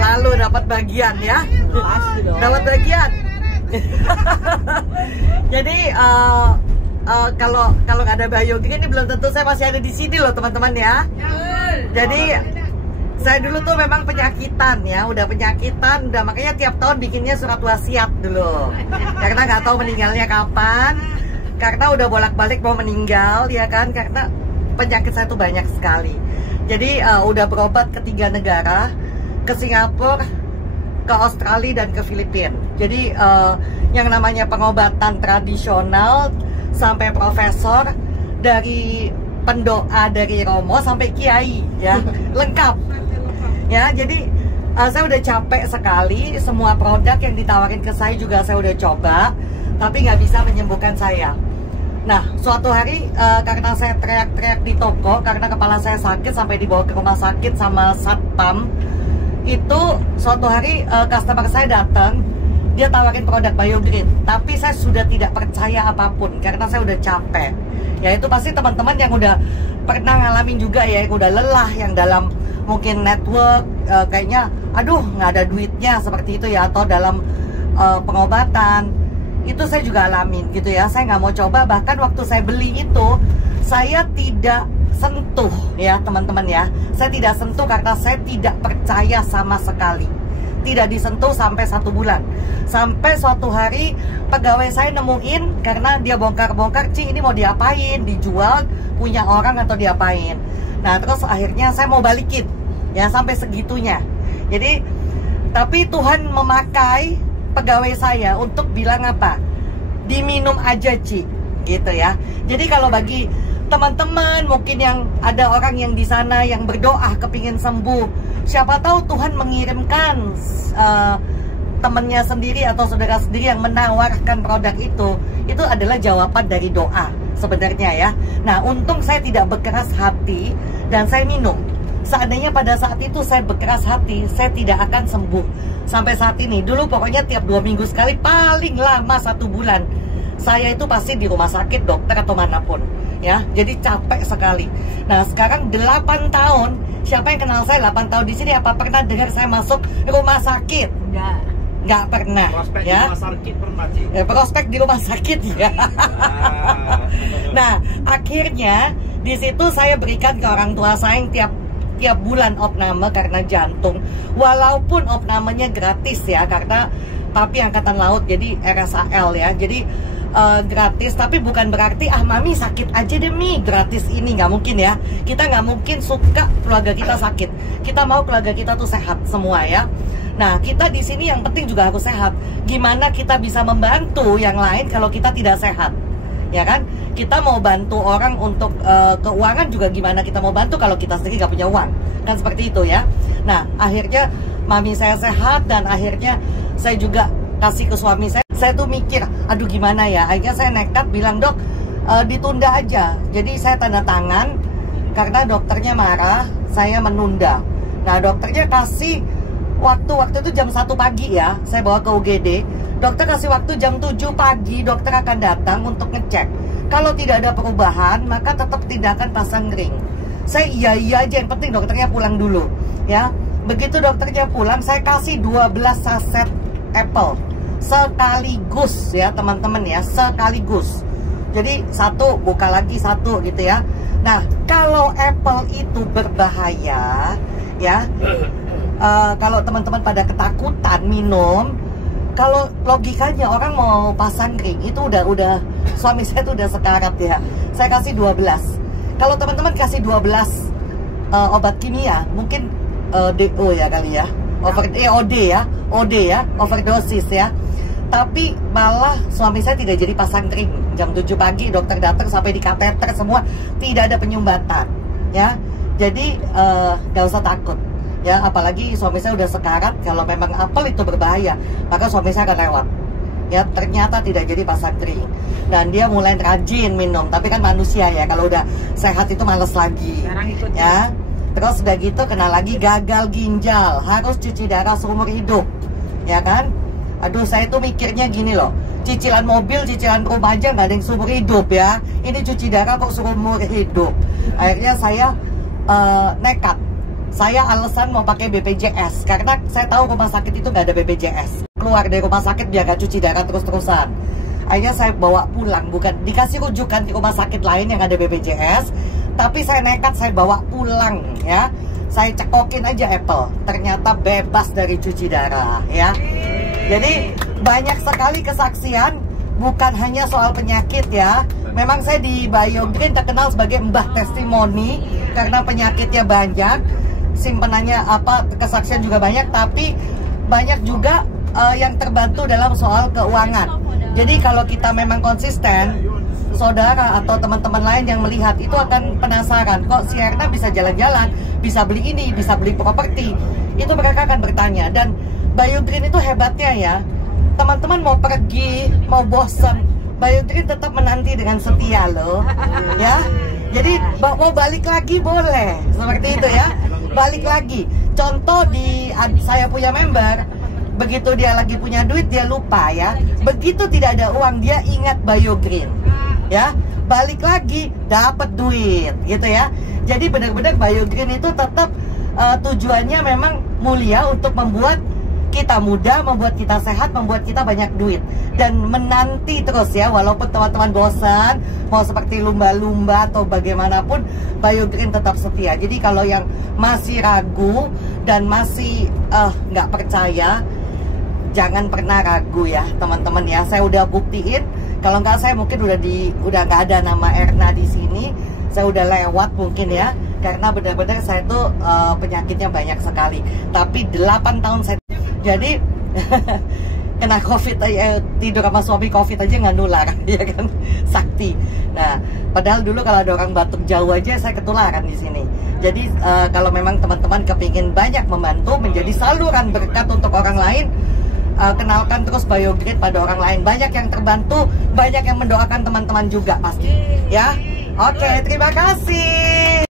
selalu dapat bagian ya. Dapat bagian. Jadi kalau nggak ada Biogreen ini belum tentu saya masih ada di sini loh teman-teman ya. Jadi saya dulu tuh memang penyakitan ya, udah penyakitan, udah makanya tiap tahun bikinnya surat wasiat dulu. Karena nggak tahu meninggalnya kapan, karena udah bolak-balik mau meninggal ya kan, karena penyakit saya tuh banyak sekali. Jadi udah berobat ke 3 negara, ke Singapura, ke Australia dan ke Filipina. Jadi yang namanya pengobatan tradisional sampai profesor, dari pendoa dari Romo sampai kiai ya, lengkap. Ya, jadi saya udah capek sekali. Semua produk yang ditawarin ke saya juga saya udah coba, tapi nggak bisa menyembuhkan saya. Nah, suatu hari karena saya teriak-teriak di toko, karena kepala saya sakit sampai dibawa ke rumah sakit sama satpam, itu suatu hari customer saya datang, dia tawarin produk Biogreen, tapi saya sudah tidak percaya apapun karena saya udah capek. Ya itu pasti teman-teman yang udah pernah ngalamin juga ya, yang udah lelah, yang dalam mungkin network kayaknya aduh nggak ada duitnya seperti itu ya, atau dalam pengobatan itu saya juga alamin gitu ya. Saya nggak mau coba, bahkan waktu saya beli itu saya tidak sentuh ya teman-teman ya, saya tidak sentuh karena saya tidak percaya sama sekali. Tidak disentuh sampai 1 bulan. Sampai suatu hari pegawai saya nemuin, karena dia bongkar-bongkar, Ci ini mau diapain, dijual, punya orang atau diapain. Nah terus akhirnya saya mau balikin ya, sampai segitunya. Jadi tapi Tuhan memakai pegawai saya untuk bilang apa, diminum aja Ci gitu ya. Jadi kalau bagi teman-teman mungkin yang ada orang yang di sana yang berdoa kepingin sembuh, siapa tahu Tuhan mengirimkan temannya sendiri atau saudara sendiri yang menawarkan produk itu adalah jawaban dari doa sebenarnya ya. Nah untung saya tidak berkeras hati dan saya minum. Seandainya pada saat itu saya berkeras hati, saya tidak akan sembuh sampai saat ini. Dulu pokoknya tiap 2 minggu sekali, paling lama 1 bulan saya itu pasti di rumah sakit, dokter atau manapun ya. Jadi capek sekali. Nah sekarang 8 tahun, siapa yang kenal saya 8 tahun di sini, apa pernah dengar saya masuk rumah sakit? Nggak pernah. Prospek ya. Di rumah sakit pernah Ci? Prospek di rumah sakit ya. Nah akhirnya di situ saya berikan ke orang tua saya yang tiap bulan opname karena jantung, walaupun opnamenya gratis ya, karena papi angkatan laut jadi RSAL ya, jadi gratis, tapi bukan berarti mami sakit aja deh mi gratis ini, nggak mungkin ya. Kita nggak mungkin suka keluarga kita sakit, kita mau keluarga kita tuh sehat semua ya. Nah kita di sini yang penting juga harus sehat. Gimana kita bisa membantu yang lain kalau kita tidak sehat, ya kan? Kita mau bantu orang untuk keuangan juga, gimana kita mau bantu kalau kita sendiri nggak punya uang, kan seperti itu ya. Nah akhirnya mami saya sehat dan akhirnya saya juga kasih ke suami saya. Saya tuh mikir, aduh gimana ya, akhirnya saya nekat bilang, dok ditunda aja. Jadi saya tanda tangan, karena dokternya marah saya menunda. Nah dokternya kasih waktu itu jam 1 pagi ya, saya bawa ke UGD. Dokter kasih waktu jam 7 pagi, dokter akan datang untuk ngecek. Kalau tidak ada perubahan, maka tetap tidak akan pasang ring. Saya iya aja, yang penting dokternya pulang dulu ya. Begitu dokternya pulang, saya kasih 12 saset apple sekaligus ya teman-teman ya, sekaligus. Jadi satu buka lagi satu gitu ya. Nah kalau apple itu berbahaya ya, kalau teman-teman pada ketakutan minum, kalau logikanya orang mau pasang ring itu udah suami saya tuh udah sekarat ya. Saya kasih 12. Kalau teman-teman kasih 12 obat kimia, mungkin DO ya kali ya, OD ya, overdosis ya. Tapi malah suami saya tidak jadi pasang ring. Jam 7 pagi dokter datang sampai di kateter semua, tidak ada penyumbatan ya. Jadi gak usah takut ya, apalagi suami saya udah sekarat. Kalau memang apel itu berbahaya, maka suami saya akan lewat ya. Ternyata tidak jadi pasang ring dan dia mulai rajin minum. Tapi kan manusia ya, kalau udah sehat itu males lagi ya. Terus udah gitu kena lagi gagal ginjal, harus cuci darah seumur hidup ya kan. Aduh saya tuh mikirnya gini loh, cicilan mobil, cicilan rumah aja nggak ada yang seumur hidup ya, ini cuci darah kok seumur hidup. Akhirnya saya nekat saya alasan mau pakai BPJS karena saya tahu rumah sakit itu nggak ada BPJS. Keluar dari rumah sakit biar gak cuci darah terus-terusan. Akhirnya saya bawa pulang, bukan dikasih rujukan di rumah sakit lain yang ada BPJS, tapi saya nekat saya bawa pulang ya. Saya cekokin aja Apple, ternyata bebas dari cuci darah ya. Jadi banyak sekali kesaksian, bukan hanya soal penyakit ya. Memang saya di Biogreen terkenal sebagai mbah testimoni karena penyakitnya banyak, simpenannya apa, kesaksian juga banyak, tapi banyak juga yang terbantu dalam soal keuangan. Jadi kalau kita memang konsisten, saudara atau teman-teman lain yang melihat itu akan penasaran, kok si Erna bisa jalan-jalan, bisa beli ini, bisa beli properti. Itu mereka akan bertanya. Dan Biogreen itu hebatnya ya, teman-teman mau pergi, mau bosen, Biogreen tetap menanti dengan setia loh ya. Jadi mau balik lagi boleh, seperti itu ya, balik lagi. Contoh di saya punya member, begitu dia lagi punya duit dia lupa ya, begitu tidak ada uang dia ingat Biogreen ya, balik lagi dapat duit gitu ya. Jadi benar-benar Biogreen itu tetap tujuannya memang mulia untuk membuat kita muda, membuat kita sehat, membuat kita banyak duit, dan menanti terus ya, walaupun teman-teman bosan mau seperti lumba-lumba atau bagaimanapun, Biogreen tetap setia. Jadi kalau yang masih ragu dan masih nggak percaya, jangan pernah ragu ya teman-teman ya. Saya udah buktiin, kalau nggak saya mungkin udah nggak ada nama Erna di sini, saya udah lewat mungkin ya, karena benar-benar saya tuh penyakitnya banyak sekali. Tapi 8 tahun saya jadi kena COVID aja, tidur sama suami COVID aja nggak nular ya kan, sakti. Nah padahal dulu kalau ada orang batuk jauh aja saya ketularan di sini. Jadi kalau memang teman-teman kepingin banyak membantu menjadi saluran berkat untuk orang lain, kenalkan terus Biogreen pada orang lain. Banyak yang terbantu, banyak yang mendoakan teman-teman juga pasti ya. Oke, terima kasih.